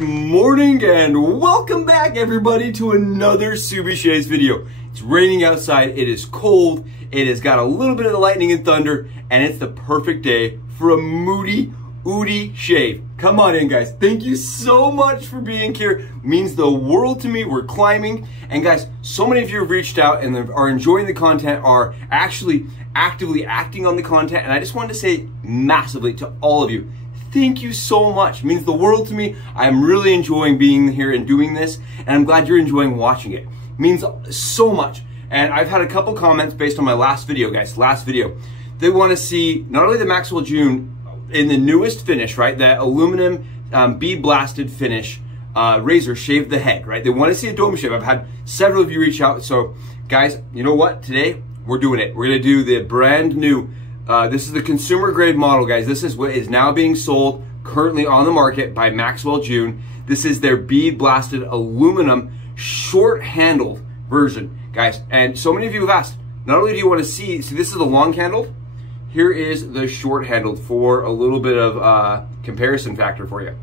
Good morning and welcome back everybody to another Subi Shaves video. It's raining outside, it is cold, it has got a little bit of the lightning and thunder, and it's the perfect day for a Moody Oued shave. Come on in guys, thank you so much for being here. It means the world to me. We're climbing, and guys, so many of you have reached out and are enjoying the content, are actually actively acting on the content, and I just wanted to say massively to all of you, thank you so much. It means the world to me. I'm really enjoying being here and doing this, and I'm glad you're enjoying watching it. It means so much. And I've had a couple comments based on my last video, guys, last video. They want to see not only the Maxwell June in the newest finish, right, that aluminum bead blasted finish razor shaved the head, right? They want to see a dome shave. I've had several of you reach out. So guys, you know what? Today, we're doing it. We're going to do the brand new this is the consumer grade model, guys. This is what is now being sold currently on the market by Maxwell June. This is their bead blasted aluminum short handled version, guys. And so many of you have asked, not only do you want to see this is the long handled, here is the short handled for a little bit of comparison factor for you.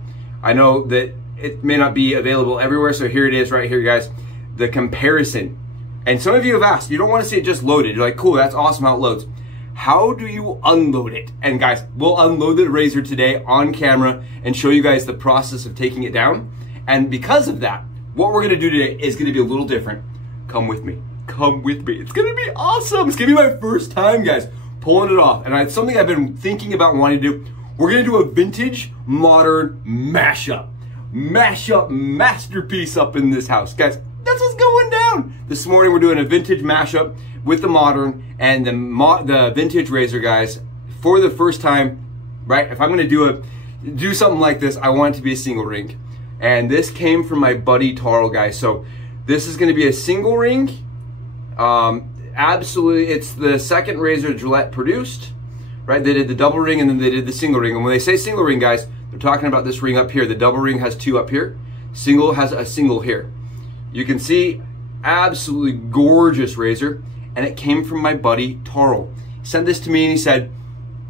I know that it may not be available everywhere, so here it is right here, guys. The comparison. And some of you have asked, you don't want to see it just loaded. You're like, cool, that's awesome how it loads. How do you unload it? And guys, we'll unload the razor today on camera and show you guys the process of taking it down. And because of that, what we're gonna do today is gonna be a little different. Come with me, come with me. It's gonna be awesome. It's gonna be my first time, guys, pulling it off. And it's something I've been thinking about wanting to do. We're gonna do a vintage modern mashup. Mashup masterpiece up in this house. Guys, that's what's going down. This morning we're doing a vintage mashup with the modern and the vintage razor, guys. For the first time, right? If I'm gonna do something like this, I want it to be a single ring. And this came from my buddy Tarl, guys. So this is gonna be a single ring. Absolutely, it's the second razor Gillette produced, right? They did the double ring and then they did the single ring. And when they say single ring, guys, they're talking about this ring up here. The double ring has two up here. Single has a single here. You can see, absolutely gorgeous razor. And it came from my buddy Tarl. He sent this to me and he said,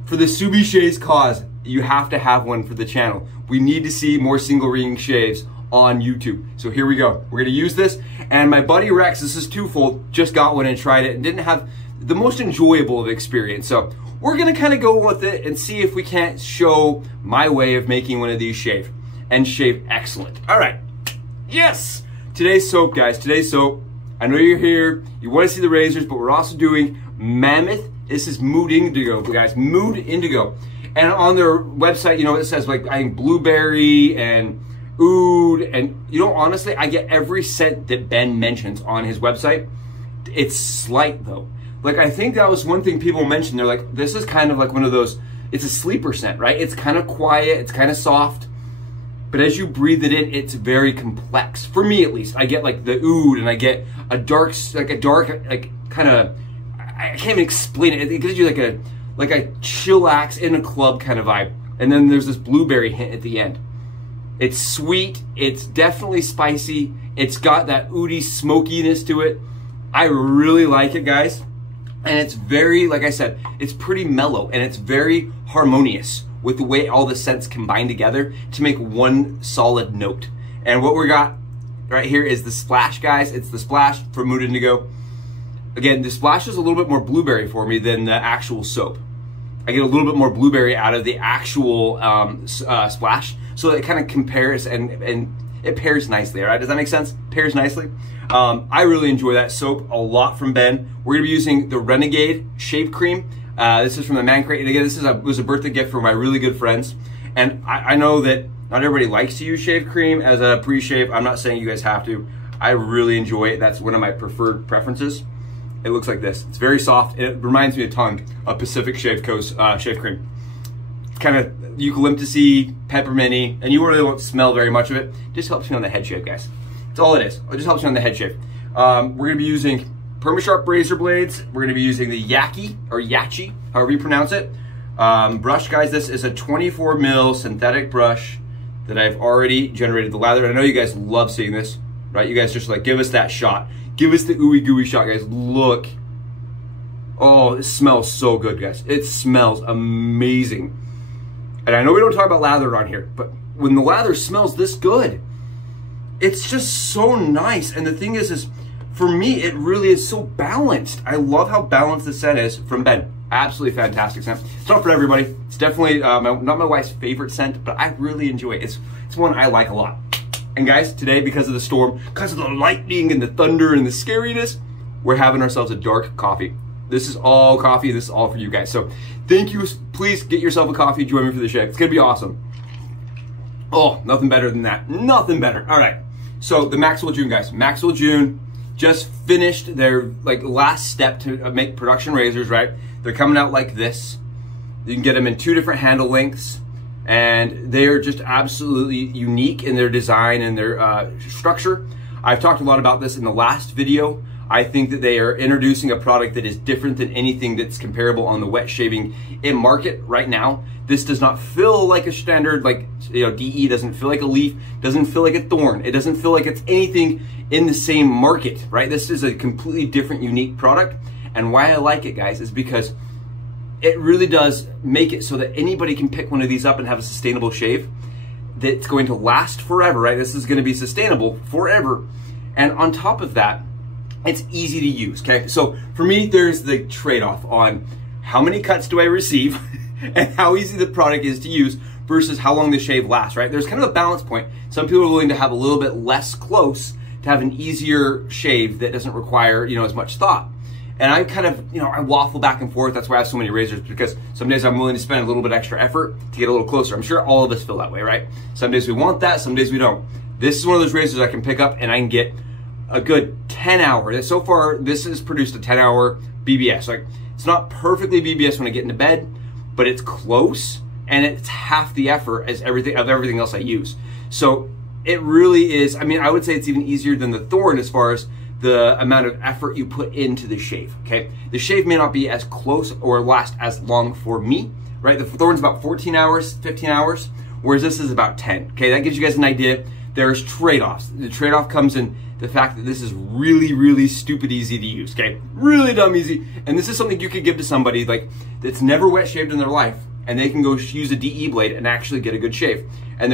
for the Subi Shaves cause, you have to have one for the channel. We need to see more single ring shaves on YouTube. So here we go. We're gonna use this. And my buddy Rex, this is twofold, just got one and tried it and didn't have the most enjoyable of experience. So we're gonna kind of go with it and see if we can't show my way of making one of these shave and shave excellent. All right, yes. Today's soap, guys, today's soap. I know you're here, you want to see the razors, but we're also doing Mammoth. This is Mood Indigo, guys, Mood Indigo. And on their website, you know, it says like, I think blueberry and oud, and you know, honestly, I get every scent that Ben mentions on his website. It's slight though. Like, I think that was one thing people mentioned. They're like, this is kind of like one of those, it's a sleeper scent, right? It's kind of quiet, it's kind of soft. But as you breathe it in, it's very complex. For me, at least, I get like the oud, and I get a dark, like kind of, I can't even explain it. It gives you like a chillax in a club kind of vibe. And then there's this blueberry hint at the end. It's sweet. It's definitely spicy. It's got that oudy smokiness to it. I really like it, guys. And it's very, like I said, it's pretty mellow and it's very harmonious with the way all the scents combine together to make one solid note. And what we got right here is the splash, guys. It's the splash from Mood Indigo. Again, the splash is a little bit more blueberry for me than the actual soap. I get a little bit more blueberry out of the actual splash. So it kind of compares and it pairs nicely, all right? Does that make sense? Pairs nicely. I really enjoy that soap a lot from Ben. We're gonna be using the RENEGADE shave cream. This is from the Man Crate, and again, this was a birthday gift for my really good friends. And I know that not everybody likes to use shave cream as a pre-shave. I'm not saying you guys have to. I really enjoy it. That's one of my preferred preferences. It looks like this. It's very soft. It reminds me a ton of Pacific Shave Coast shave cream. It's kind of eucalyptusy, pepperminty, and you really won't smell very much of it. It just helps me on the head shave, guys. That's all it is. It just helps me on the head shave. We're gonna be using Permasharp razor blades. We're gonna be using the Yaqi, or Yaqi, however you pronounce it. Brush, guys, this is a 24 mil synthetic brush that I've already generated the lather. And I know you guys love seeing this, right? You guys just like, give us that shot. Give us the ooey gooey shot, guys. Look. Oh, it smells so good, guys. It smells amazing. And I know we don't talk about lather on here, but when the lather smells this good. It's just so nice. And the thing is for me, it really is so balanced. I love how balanced the scent is from Ben. Absolutely fantastic scent. It's not for everybody. It's definitely not my wife's favorite scent, but I really enjoy it. It's one I like a lot. And guys, today, because of the storm, because of the lightning and the thunder and the scariness, we're having ourselves a dark coffee. This is all coffee. This is all for you guys. So thank you. Please get yourself a coffee. Join me for the shake. It's going to be awesome. Oh, nothing better than that. Nothing better. All right. So the Maxwell June, guys. Maxwell June just finished their last step to make production razors, right? They're coming out like this. You can get them in 2 different handle lengths, and they are just absolutely unique in their design and their structure. I've talked a lot about this in the last video. I think that they are introducing a product that is different than anything that's comparable on the wet shaving in market right now. This does not feel like a standard, DE doesn't feel like a leaf, doesn't feel like a thorn. It doesn't feel like it's anything in the same market, right? This is a completely different, unique product. And why I like it, guys, is because it really does make it so that anybody can pick one of these up and have a sustainable shave that's going to last forever, right? This is going to be sustainable forever. And on top of that, it's easy to use, okay? So for me, there's the trade-off on how many cuts do I receive and how easy the product is to use versus how long the shave lasts, right? There's kind of a balance point. Some people are willing to have a little bit less close to have an easier shave that doesn't require, as much thought. And I kind of, I waffle back and forth. That's why I have so many razors, because some days I'm willing to spend a little bit extra effort to get a little closer. I'm sure all of us feel that way, right? Some days we want that, some days we don't. This is one of those razors I can pick up and I can get a good 10 hour. So far, this has produced a 10-hour BBS. It's not perfectly BBS when I get into bed, but it's close, and it's half the effort as everything else I use. So it really is, I would say it's even easier than the Thorn as far as the amount of effort you put into the shave, okay? The shave may not be as close or last as long for me, right? The Thorn's about 14 hours, 15 hours, whereas this is about 10, okay? That gives you guys an idea. There's trade-offs. The trade-off comes in the fact that this is really, really stupid easy to use, okay? Really dumb easy. And this is something you could give to somebody that's never wet shaved in their life, and they can go use a DE blade and actually get a good shave. And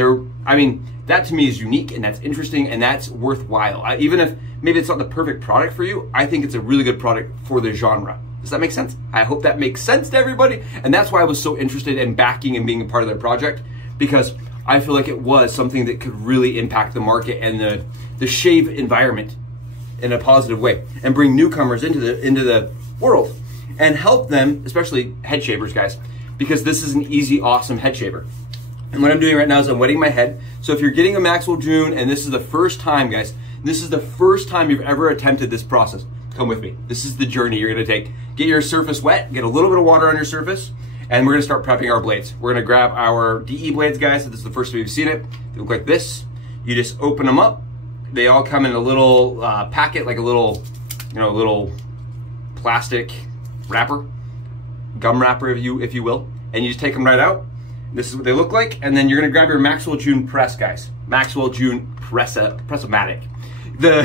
that to me is unique, and that's interesting, and that's worthwhile. Even if maybe it's not the perfect product for you, I think it's a really good product for the genre. Does that make sense? I hope that makes sense to everybody. And that's why I was so interested in backing and being a part of their project, because I feel like it was something that could really impact the market and the shave environment in a positive way, and bring newcomers into the world and help them, especially head shavers, guys, because this is an easy, awesome head shaver. And what I'm doing right now is I'm wetting my head. So if you're getting a Maxwell June and this is the first time, guys, this is the first time you've ever attempted this process, come with me. This is the journey you're gonna take. Get your surface wet, get a little bit of water on your surface, and we're gonna start prepping our blades. We're gonna grab our DE blades, guys. This is the first time you've seen it. They look like this. You just open them up. They all come in a little packet, like a little, little plastic wrapper, gum wrapper, if you will, and you just take them right out. This is what they look like, and then you're gonna grab your Maxwell June press, guys. Maxwell June Press-O-Matic, the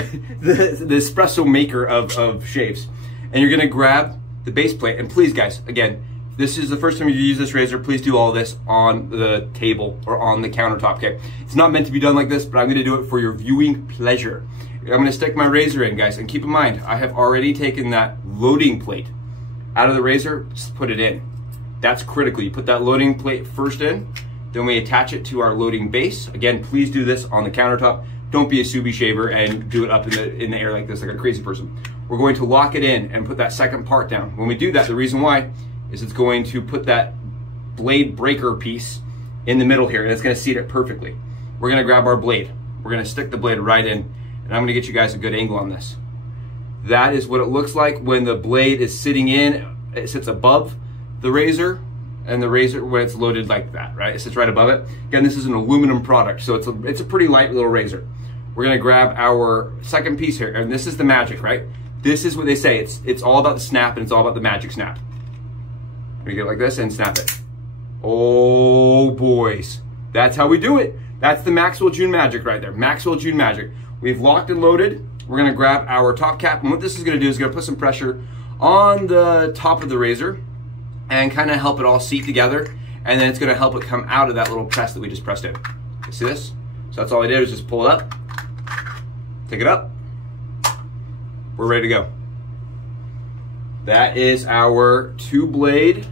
espresso maker of shaves, and you're gonna grab the base plate. And please, guys, again, this is the first time you use this razor. Please do all this on the table or on the countertop, okay? It's not meant to be done like this, but I'm gonna do it for your viewing pleasure. I'm gonna stick my razor in, guys, and keep in mind, I have already taken that loading plate out of the razor, just put it in. That's critical. You put that loading plate first in, then we attach it to our loading base. Again, please do this on the countertop. Don't be a Subi shaver and do it up in the air like this, like a crazy person. We're going to lock it in and put that second part down. When we do that, the reason why is it's going to put that blade breaker piece in the middle here, and it's gonna seat it perfectly. We're gonna grab our blade. We're gonna stick the blade right in, and I'm gonna get you guys a good angle on this. That is what it looks like when the blade is sitting in. It sits above the razor, and the razor, when it's loaded like that, right? It sits right above it. Again, this is an aluminum product, so it's a pretty light little razor. We're gonna grab our second piece here, and this is the magic, right? This is what they say. It's all about the snap, and it's all about the magic snap. We get it like this and snap it. Oh, boys. That's how we do it. That's the Maxwell June magic right there. Maxwell June magic. We've locked and loaded. We're gonna grab our top cap, and what this is gonna do is gonna put some pressure on the top of the razor and kind of help it all seat together, and then it's gonna help it come out of that little press that we just pressed in. You see this? So that's all I did was just pull it up, take it up. We're ready to go. That is our 2-blade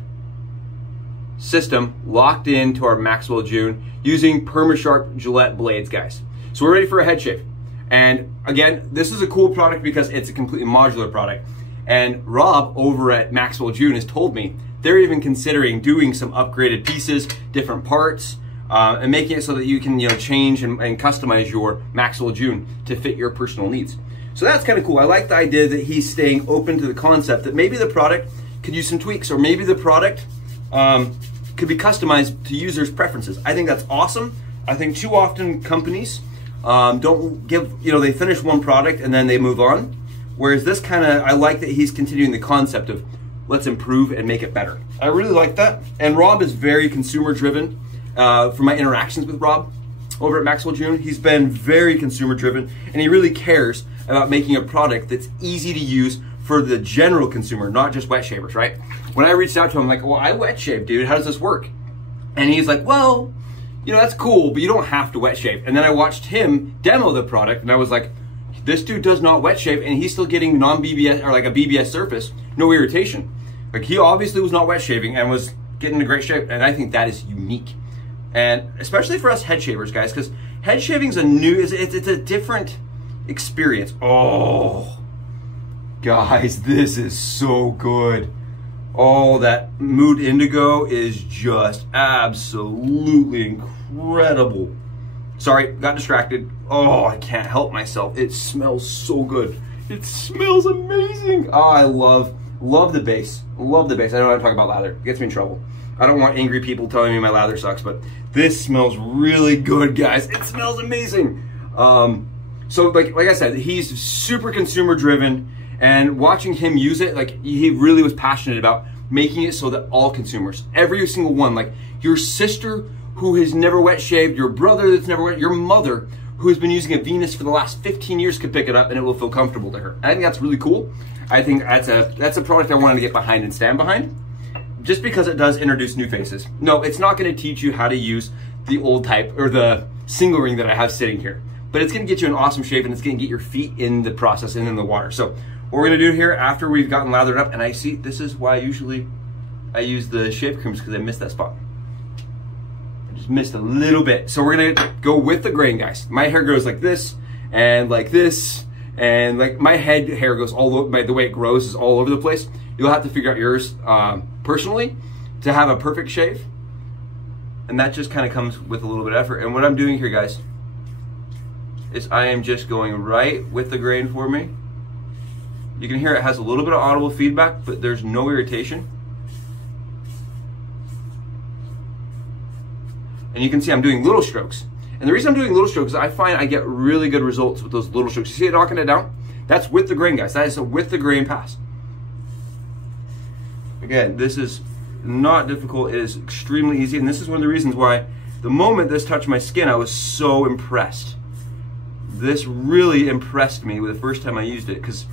system locked into our Maxwell June using Permasharp Gillette blades, guys. So we're ready for a head shave. And again, this is a cool product because it's a completely modular product. And Rob over at Maxwell June has told me they're even considering doing some upgraded pieces, different parts, and making it so that you can, you know, change and customize your Maxwell June to fit your personal needs. So that's kind of cool. I like the idea that he's staying open to the concept that maybe the product could use some tweaks, or maybe the product could be customized to users' preferences. I think that's awesome. I think too often companies don't give, you know, they finish one product and then they move on. Whereas this kind of, I like that he's continuing the concept of let's improve and make it better. I really like that. And Rob is very consumer driven. From my interactions with Rob over at Maxwell June, he's been very consumer driven, and he really cares about making a product that's easy to use for the general consumer, not just wet shavers, right? When I reached out to him, I'm like, well, I wet shave, dude, how does this work? And he's like, well, you know, that's cool, but you don't have to wet shave. And then I watched him demo the product, and I was like, this dude does not wet shave, and he's still getting non-BBS, or like a BBS surface, no irritation. Like, he obviously was not wet shaving and was getting a great shave, and I think that is unique. And especially for us head shavers, guys, because head shaving's a new, it's a different experience. Oh, guys, this is so good. Oh, that Mood Indigo is just absolutely incredible. Sorry, got distracted. Oh, I can't help myself. It smells so good. It smells amazing. Oh, I love the base. Love the base. I don't want to talk about lather. It gets me in trouble. I don't want angry people telling me my lather sucks, but this smells really good, guys. It smells amazing. So like I said, he's super consumer driven, and watching him use it, like, he really was passionate about making it so that all consumers, every single one, like your sister who has never wet shaved, your brother that's never wet, your mother who has been using a Venus for the last 15 years could pick it up and it will feel comfortable to her. And I think that's really cool. I think that's a product I wanted to get behind and stand behind, just because it does introduce new faces. No, it's not gonna teach you how to use the old type or the single ring that I have sitting here, but it's gonna get you an awesome shave, and it's gonna get your feet in the process and in the water. So what we're gonna do here after we've gotten lathered up, and I see, this is why usually I use the shave creams, because I missed that spot. I just missed a little bit. So we're gonna go with the grain, guys. My hair grows like this, and like this, and like my head hair goes all over, the way it grows is all over the place. You'll have to figure out yours personally to have a perfect shave. And that just kind of comes with a little bit of effort. And what I'm doing here, guys, is I am just going right with the grain for me. You can hear it has a little bit of audible feedback, but there's no irritation. And you can see I'm doing little strokes. And the reason I'm doing little strokes is I find I get really good results with those little strokes. You see it knocking it down? That's with the grain, guys. That is a with the grain pass. Again, this is not difficult. It is extremely easy, and this is one of the reasons why the moment this touched my skin, I was so impressed. This really impressed me with the first time I used it, because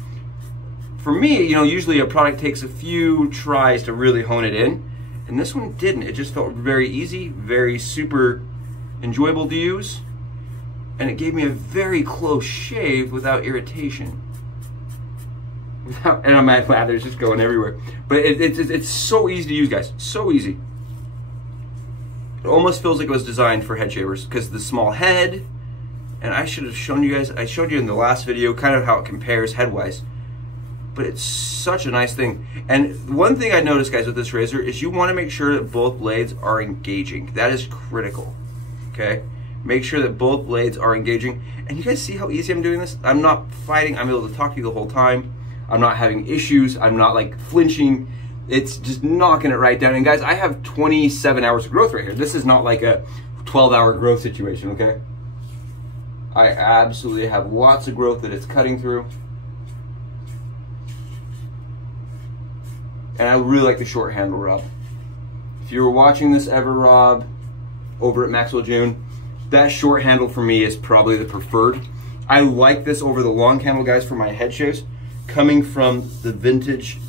for me, you know, usually a product takes a few tries to really hone it in, and this one didn't. It just felt very easy, very super enjoyable to use, and it gave me a very close shave without irritation. And my lather's just going everywhere. But it's so easy to use, guys. So easy. It almost feels like it was designed for head shavers, because the small head, and I should have shown you guys, I showed you in the last video kind of how it compares head-wise. But it's such a nice thing. And one thing I noticed, guys, with this razor is you want to make sure that both blades are engaging. That is critical, okay? Make sure that both blades are engaging. And you guys see how easy I'm doing this? I'm not fighting. I'm able to talk to you the whole time. I'm not having issues. I'm not like flinching. It's just knocking it right down. And guys, I have 27 hours of growth right here. This is not like a 12-hour growth situation, okay? I absolutely have lots of growth that it's cutting through. And I really like the short handle, Rob. If you were watching this ever, Rob, over at Maxwell June, that short handle for me is probably the preferred. I like this over the long handle, guys, for my head shaves. Coming from the vintage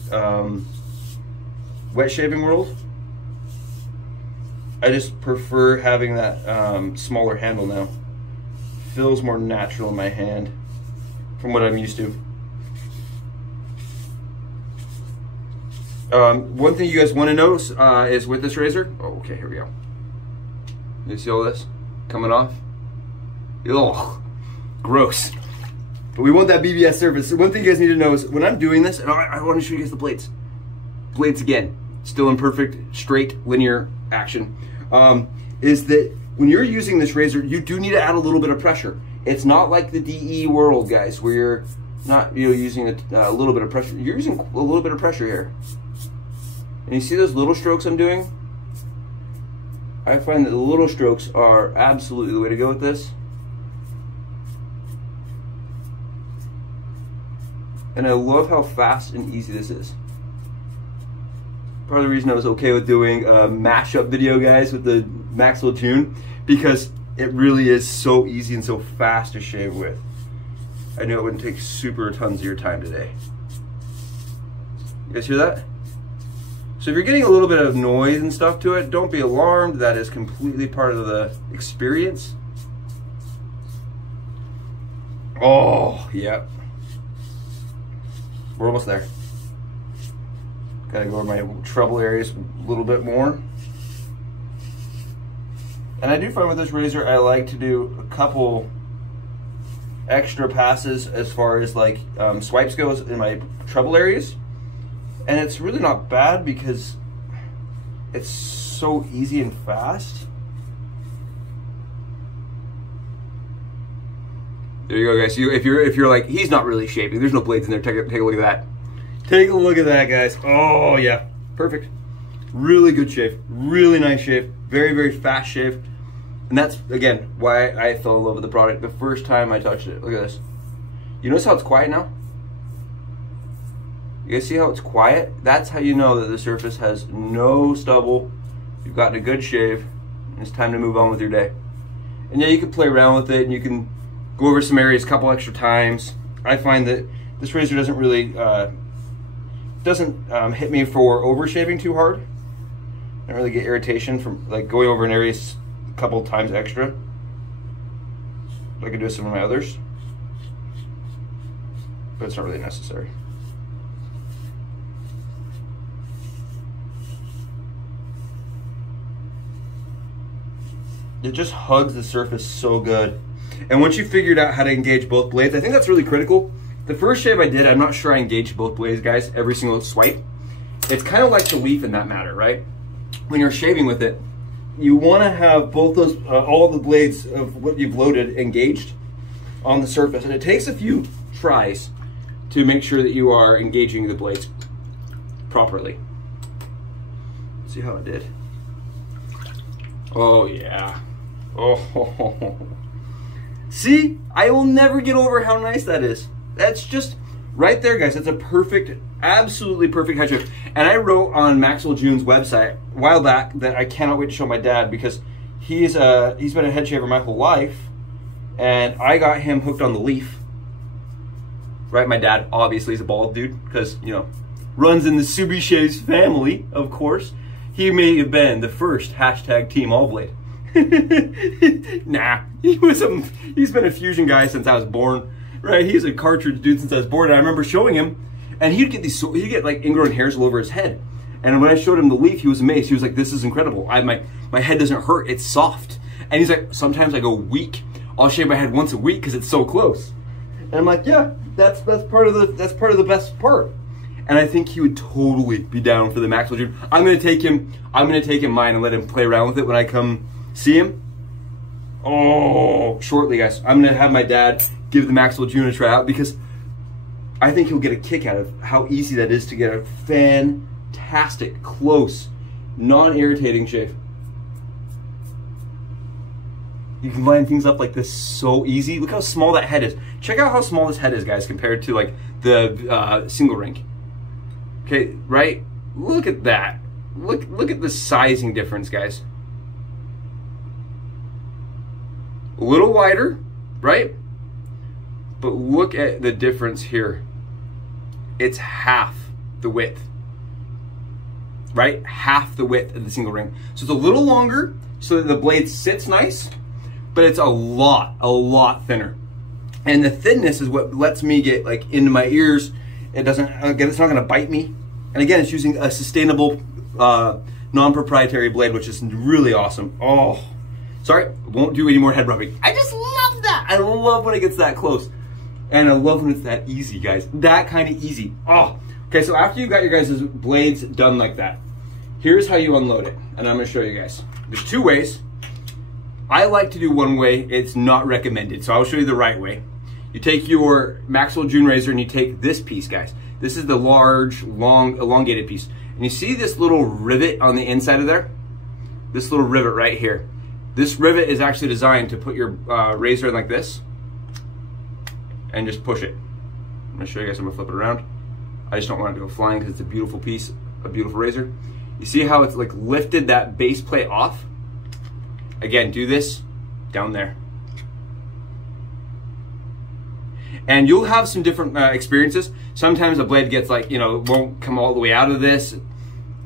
wet shaving world, I just prefer having that smaller handle now. Feels more natural in my hand from what I'm used to. One thing you guys want to notice is with this razor, oh, okay, here we go. You see all this coming off? Ugh, gross. But we want that BBS surface. So one thing you guys need to know is when I'm doing this, and I want to show you guys the blades. Blades again, still in perfect, straight, linear action. Is that when you're using this razor, you do need to add a little bit of pressure. It's not like the DE world, guys, where you're not using a little bit of pressure. You're using a little bit of pressure here. And you see those little strokes I'm doing? I find that the little strokes are absolutely the way to go with this. And I love how fast and easy this is. Part of the reason I was okay with doing a mashup video, guys, with the Maxwell tune, because it really is so easy and so fast to shave with. I knew it wouldn't take super tons of your time today. You guys hear that? So if you're getting a little bit of noise and stuff to it, don't be alarmed. That is completely part of the experience. Oh, yep. We're almost there. Gotta go over my trouble areas a little bit more. And I do find with this razor, I like to do a couple extra passes as far as like swipes goes in my trouble areas. And it's really not bad because it's so easy and fast. There you go, guys. If you're like, he's not really shaving, there's no blades in there, take a look at that. Take a look at that, guys. Oh yeah, perfect. Really good shave, really nice shave, very, very fast shave. And that's, again, why I fell in love with the product the first time I touched it. Look at this. You notice how it's quiet now? You guys see how it's quiet? That's how you know that the surface has no stubble. You've gotten a good shave, and it's time to move on with your day. And yeah, you can play around with it, and you can go over some areas a couple extra times. I find that this razor doesn't really, hit me for over shaving too hard. I don't really get irritation from like going over an area a couple times extra, like I can do with some of my others, but it's not really necessary. It just hugs the surface so good. And once you figured out how to engage both blades, I think that's really critical. The first shave I did, I'm not sure I engaged both blades, guys, every single swipe. It's kind of like the leaf in that matter, right? When you're shaving with it, you want to have both those, all the blades of what you've loaded engaged on the surface. And it takes a few tries to make sure that you are engaging the blades properly. See how it did? Oh yeah. Oh. See, I will never get over how nice that is. That's just right there, guys. That's a perfect, absolutely perfect head shave. And I wrote on Maxwell June's website a while back that I cannot wait to show my dad because he's been a head shaver my whole life, and I got him hooked on the leaf. Right, my dad obviously is a bald dude because, you know, runs in the Subi Shaves family, of course. He may have been the first hashtag Team All Blade. Nah, he's been a fusion guy since I was born. Right, he's a cartridge dude since I was born. And I remember showing him, and he'd get like ingrown hairs all over his head. And when I showed him the leaf, he was amazed. He was like, "This is incredible. My head doesn't hurt. It's soft." And he's like, "Sometimes I go weak. I'll shave my head once a week because it's so close." And I'm like, "Yeah, that's part of the best part." And I think he would totally be down for the Maxwell June. I'm gonna take him mine and let him play around with it when I come see him. Oh, shortly, guys. I'm gonna have my dad give the Maxwell June a try out because I think he'll get a kick out of how easy that is to get a fantastic, close, non-irritating shave. You can line things up like this so easy. Look how small that head is. Check out how small this head is, guys, compared to like the single ring. Okay, right? Look at that. Look at the sizing difference, guys. A little wider, right? But look at the difference here. It's half the width. right? Half the width of the single ring. So it's a little longer so that the blade sits nice, but it's a lot thinner. And the thinness is what lets me get like into my ears. It doesn't, again, it's not gonna bite me. And again, it's using a sustainable, non-proprietary blade, which is really awesome. Oh, sorry, won't do any more head rubbing. I just love that. I love when it gets that close. And I love when it's that easy, guys. That kind of easy. Oh, okay, so after you've got your guys' blades done like that, here's how you unload it. And I'm gonna show you guys. There's two ways. I like to do one way. It's not recommended, so I'll show you the right way. You take your Maxwell June razor and you take this piece, guys. This is the large, long, elongated piece. And you see this little rivet on the inside of there? This little rivet right here. This rivet is actually designed to put your razor in like this and just push it. I'm gonna show you guys, I'm gonna flip it around. I just don't want it to go flying because it's a beautiful piece, a beautiful razor. You see how it's like lifted that base plate off? Again, do this down there. And you'll have some different experiences. Sometimes the blade gets like, you know, won't come all the way out of this.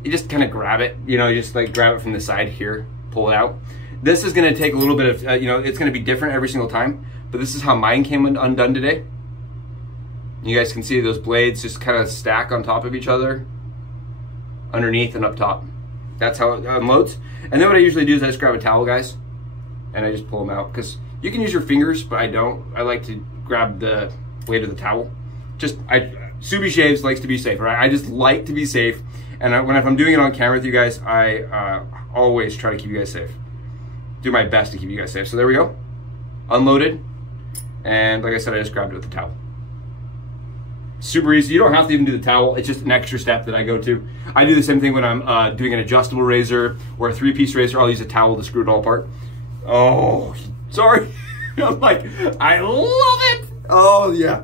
You just kind of grab it, you know, you just like grab it from the side here, pull it out. This is gonna take a little bit of, you know, it's gonna be different every single time, but this is how mine came undone today. You guys can see those blades just kind of stack on top of each other, underneath and up top. That's how it unloads. And then what I usually do is I just grab a towel, guys, and I just pull them out. Because you can use your fingers, but I don't. I like to grab the blade of the towel. Subi Shaves likes to be safe, right? I just like to be safe. And if I'm doing it on camera with you guys, I always try to keep you guys safe. Do my best to keep you guys safe. So there we go. Unloaded. And like I said, I just grabbed it with the towel. Super easy. You don't have to even do the towel. It's just an extra step that I go to. I do the same thing when I'm doing an adjustable razor or a 3-piece razor. I'll use a towel to screw it all apart. Oh, sorry. I'm like, I love it. Oh, yeah.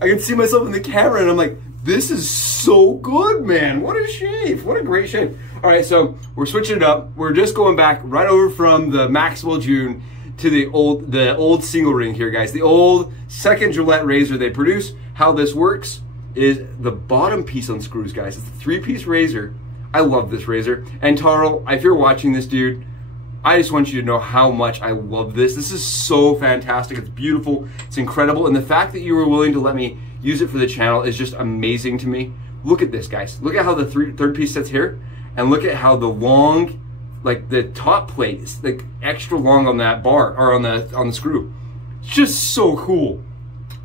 I can see myself in the camera and I'm like, this is so good, man. What a shave. What a great shave. All right, so we're switching it up. We're just going back right over from the Maxwell June to the old single ring here, guys. The old second Gillette razor they produce. How this works is the bottom piece unscrews, guys. It's a 3-piece razor. I love this razor. And Taro, if you're watching this, dude, I just want you to know how much I love this. This is so fantastic. It's beautiful. It's incredible. And the fact that you were willing to let me use it for the channel is just amazing to me. Look at this, guys. Look at how the third piece sits here. And look at how the long, like the top plate is like extra long on that bar, or on the screw. It's just so cool.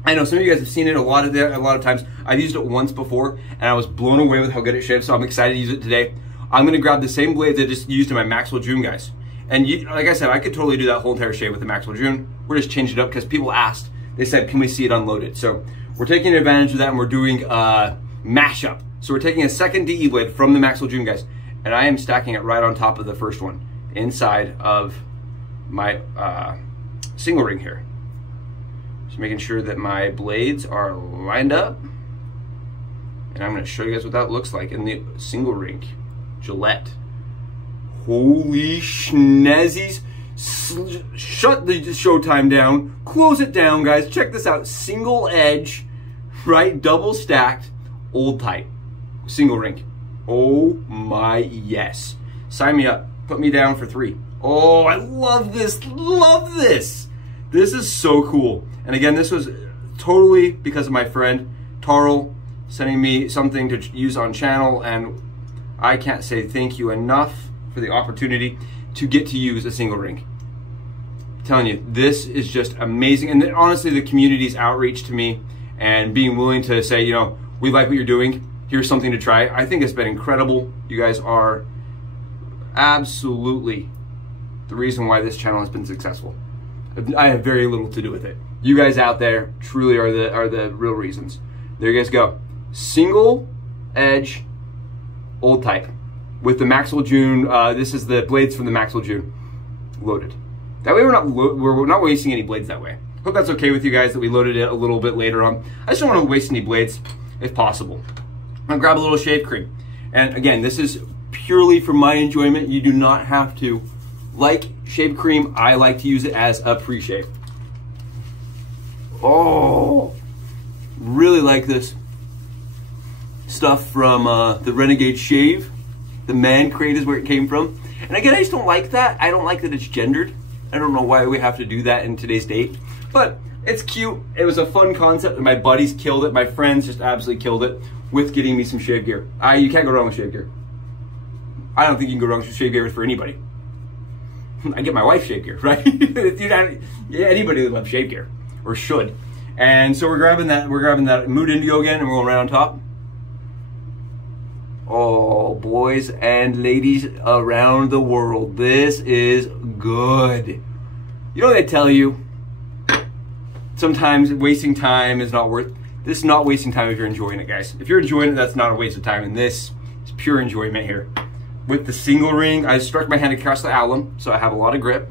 I know some of you guys have seen it a lot of times. I've used it once before and I was blown away with how good it shaves, so I'm excited to use it today. I'm gonna grab the same blades I just used in my Maxwell June, guys. And like I said, I could totally do that whole entire shave with the Maxwell June. We're just changing it up because people asked. They said, can we see it unloaded? So we're taking advantage of that and we're doing a mashup. So we're taking a second DE blade from the Maxwell June, guys, and I am stacking it right on top of the first one inside of my single ring here. Just making sure that my blades are lined up. And I'm gonna show you guys what that looks like in the single ring Gillette. Holy schnezzies. Shut the showtime down. Close it down, guys. Check this out. Single edge, right? Double stacked, old type. Single ring. Oh my, yes. Sign me up. Put me down for 3. Oh, I love this. Love this. This is so cool. And again, this was totally because of my friend Tarl sending me something to use on channel, and I can't say thank you enough for the opportunity to get to use a single ring. I'm telling you, this is just amazing. And then, honestly, the community's outreach to me and being willing to say, you know, we like what you're doing, here's something to try. I think it's been incredible. You guys are absolutely the reason why this channel has been successful. I have very little to do with it. You guys out there truly are the real reasons. There you guys go. Single edge, old type with the Maxwell June. This is the blades from the Maxwell June loaded. That way we're not wasting any blades that way. Hope that's okay with you guys that we loaded it a little bit later on. I just don't want to waste any blades if possible. I'm gonna grab a little shave cream. And again, this is purely for my enjoyment. You do not have to like shave cream. I like to use it as a pre-shave. Oh, really like this stuff from the Renegade shave. The man crate is where it came from. And again, I just don't like that. I don't like that it's gendered. I don't know why we have to do that in today's date, but it's cute. It was a fun concept, and my buddies killed it. My friends just absolutely killed it with getting me some shave gear. You can't go wrong with shave gear. I don't think you can go wrong with shave gear for anybody. I get my wife shave gear, right? Anybody that loves shave gear, or should. And so we're grabbing that Mood Indigo again, and we're going right on top. Oh, boys and ladies around the world, this is good. You know they tell you, sometimes wasting time is not worth, this is not wasting time if you're enjoying it, guys. If you're enjoying it, that's not a waste of time, and this is pure enjoyment here. With the single ring, I struck my hand across the alum, so I have a lot of grip.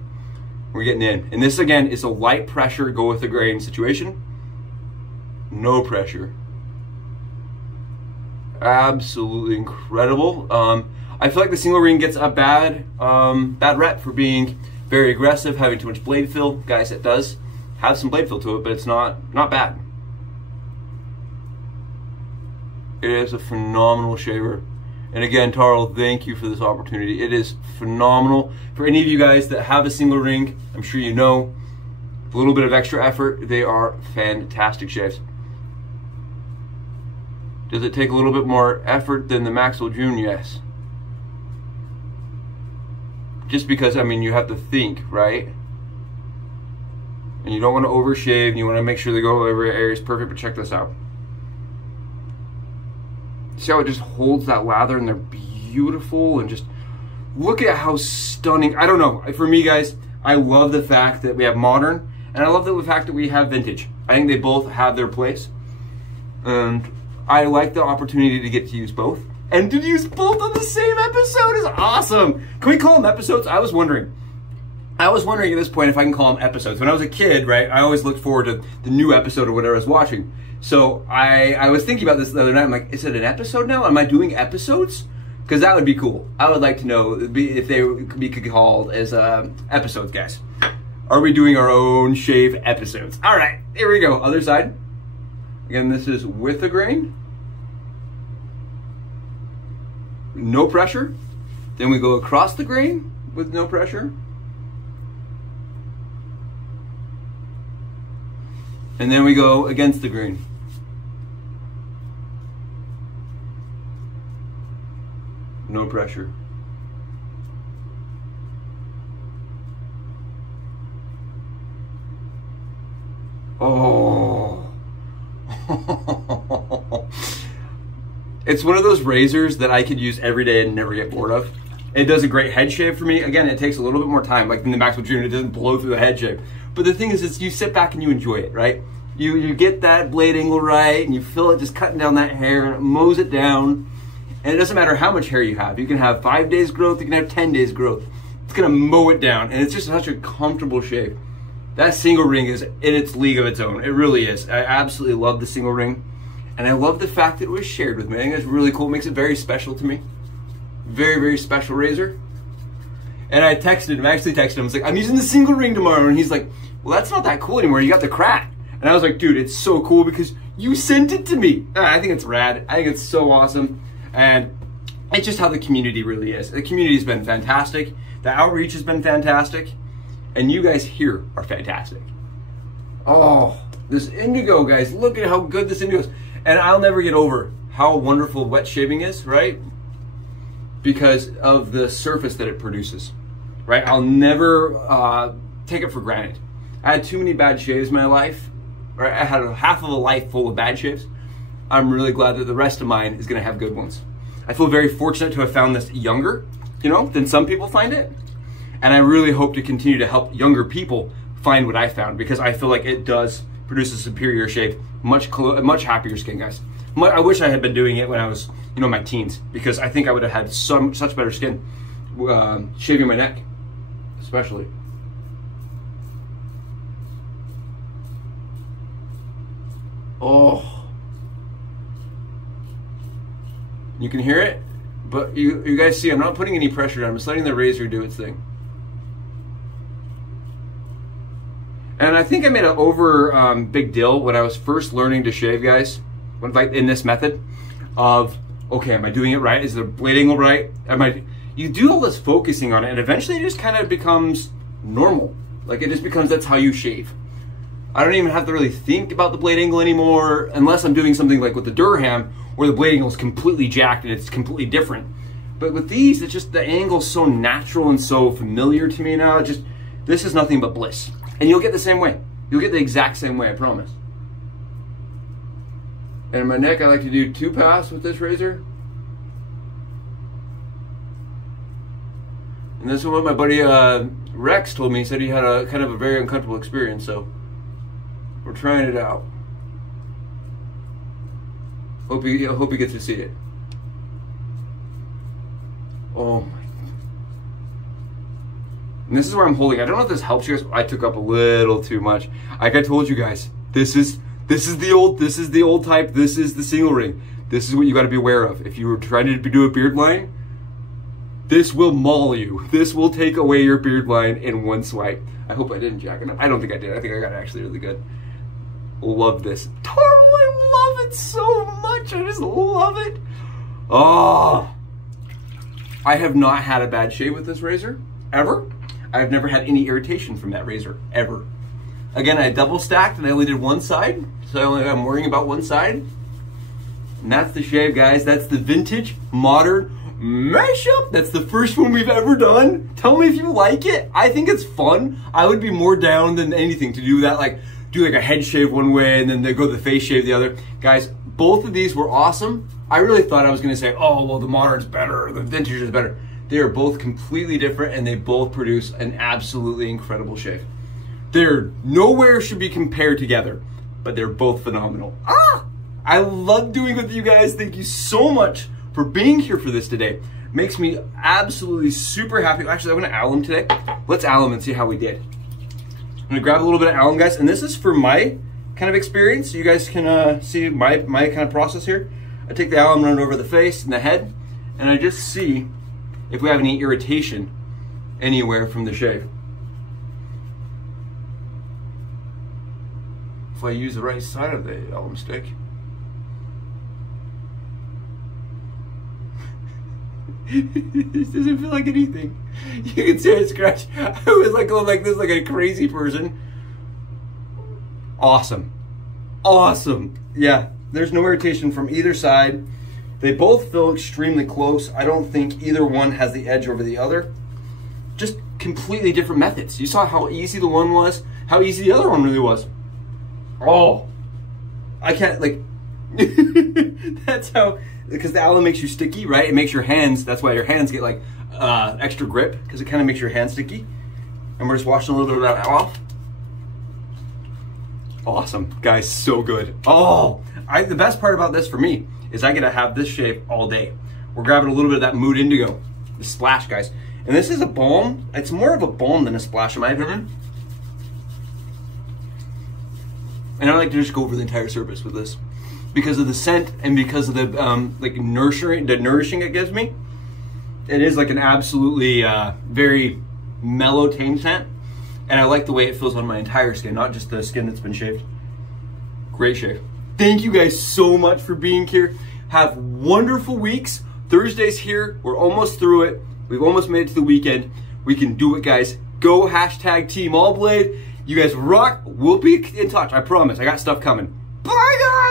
We're getting in. And this, again, is a light pressure, go with the grain situation. No pressure. Absolutely incredible. I feel like the single ring gets a bad rep for being very aggressive, having too much blade fill. Guys, it does have some blade fill to it, but it's not bad. It is a phenomenal shaver. And again, Taro, thank you for this opportunity. It is phenomenal. For any of you guys that have a single ring, I'm sure you know, a little bit of extra effort, they are fantastic shaves. Does it take a little bit more effort than the Maxwell June? Yes. Just because, I mean, you have to think, right? And you don't want to overshave, and you want to make sure the go over area is perfect, but check this out. See how it just holds that lather, and they're beautiful, and just look at how stunning. I don't know, for me, guys, I love the fact that we have modern, and I love the fact that we have vintage. I think they both have their place, and I like the opportunity to get to use both. And to use both on the same episode is awesome. Can we call them episodes? I was wondering at this point if I can call them episodes. When I was a kid, right, I always looked forward to the new episode or whatever I was watching. So I was thinking about this the other night. I'm like, is it an episode now? Am I doing episodes? Because that would be cool. I would like to know if they could be called as episodes, guys. Are we doing our own shave episodes? All right, here we go. Other side. Again, this is with the grain. No pressure. Then we go across the grain with no pressure. And then we go against the grain. No pressure. Oh. It's one of those razors that I could use every day and never get bored of. It does a great head shave for me. Again, it takes a little bit more time, like in the Maxwell June, it doesn't blow through the head shave. But the thing is you sit back and you enjoy it, right? You get that blade angle right, and you feel it just cutting down that hair, and it mows it down. And it doesn't matter how much hair you have. You can have 5 days growth, you can have 10 days growth. It's gonna mow it down, and it's just such a comfortable shave. That single ring is in its league of its own. It really is. I absolutely love the single ring. And I love the fact that it was shared with me. I think that's really cool. It makes it very special to me. Very, very special razor. And I texted him, I actually texted him, I was like, I'm using the single ring tomorrow. And he's like, well, that's not that cool anymore. You got the crack. And I was like, dude, it's so cool because you sent it to me. I think it's rad. I think it's so awesome. And it's just how the community really is. The community's been fantastic. The outreach has been fantastic. And you guys here are fantastic. Oh, this indigo, guys. Look at how good this indigo is. And I'll never get over how wonderful wet shaving is, right? Because of the surface that it produces, right? I'll never take it for granted. I had too many bad shaves in my life, right? I had half of a life full of bad shaves. I'm really glad that the rest of mine is gonna have good ones. I feel very fortunate to have found this younger, than some people find it. And I really hope to continue to help younger people find what I found, because I feel like it does produce a superior shave, much happier skin, guys. I wish I had been doing it when I was, my teens, because I think I would have had such better skin, shaving my neck, especially. Oh, you can hear it, but you guys see, I'm not putting any pressure on. I'm just letting the razor do its thing. And I think I made an big deal when I was first learning to shave, guys, in this method, of okay, am I doing it right? Is the blade angle right? You do all this focusing on it, and eventually it just kind of becomes normal. Like, it just becomes, that's how you shave. I don't even have to really think about the blade angle anymore, unless I'm doing something like with the Durham, where the blade angle is completely jacked and it's completely different. But with these, it's just, the angle's so natural and so familiar to me now. This is nothing but bliss. And you'll get the same way. You'll get the exact same way, I promise. And in my neck, I like to do 2 pass with this razor. And this is what my buddy Rex told me. He said he had a kind of a very uncomfortable experience, so we're trying it out. Hope he gets to see it. Oh my. And this is where I'm holding. I don't know if this helps you guys. I took up a little too much. Like I told you guys, this is the old type. This is the single ring. This is what you got to be aware of. If you were trying to do a beard line, this will maul you. This will take away your beard line in one swipe. I hope I didn't jack it up. I don't think I did. I think I got it actually really good. Love this. Totally love it so much. I just love it. Oh, I have not had a bad shave with this razor, ever. I've never had any irritation from that razor, ever. Again, I double stacked and I only did one side, so I'm worrying about one side. And that's the shave, guys. That's the Vintage Modern Mashup. That's the first one we've ever done. Tell me if you like it. I think it's fun. I would be more down than anything to do that, like do like a head shave one way and then they go the face shave the other. Guys, both of these were awesome. I really thought I was gonna say, oh, well, the Modern's better, or the Vintage is better. They are both completely different and they both produce an absolutely incredible shave. They're nowhere should be compared together, but they're both phenomenal. I love doing it with you guys. Thank you so much for being here for this today. Makes me absolutely super happy. Actually, I'm gonna alum today. Let's alum and see how we did. I'm gonna grab a little bit of alum, guys, and this is for my kind of experience, so you guys can see my kind of process here. I take the alum, run it over the face and the head, and I just see if we have any irritation anywhere from the shave. If I use the right side of the alum stick. This doesn't feel like anything. You can see I scratch. I was like going like this like a crazy person. Awesome. Awesome. Yeah, there's no irritation from either side. They both feel extremely close. I don't think either one has the edge over the other. Just completely different methods. You saw how easy the one was, how easy the other one really was. Oh, I can't, like, that's how, because the alum makes you sticky, right? It makes your hands, that's why your hands get like extra grip, because it kind of makes your hands sticky. And we're just washing a little bit of that off. Awesome, guys, so good. Oh, the best part about this for me is I get to have this shave all day. We're grabbing a little bit of that Mood Indigo, the splash, guys. And this is a balm. It's more of a balm than a splash in my opinion. And I like to just go over the entire surface with this because of the scent and because of the like nourishing it gives me. It is like an absolutely very mellow tame scent. And I like the way it feels on my entire skin, not just the skin that's been shaved. Great shave. Thank you guys so much for being here. Have wonderful weeks. Thursday's here. We're almost through it. We've almost made it to the weekend. We can do it, guys. Go hashtag Team Allblade. You guys rock. We'll be in touch. I promise. I got stuff coming. Bye, guys.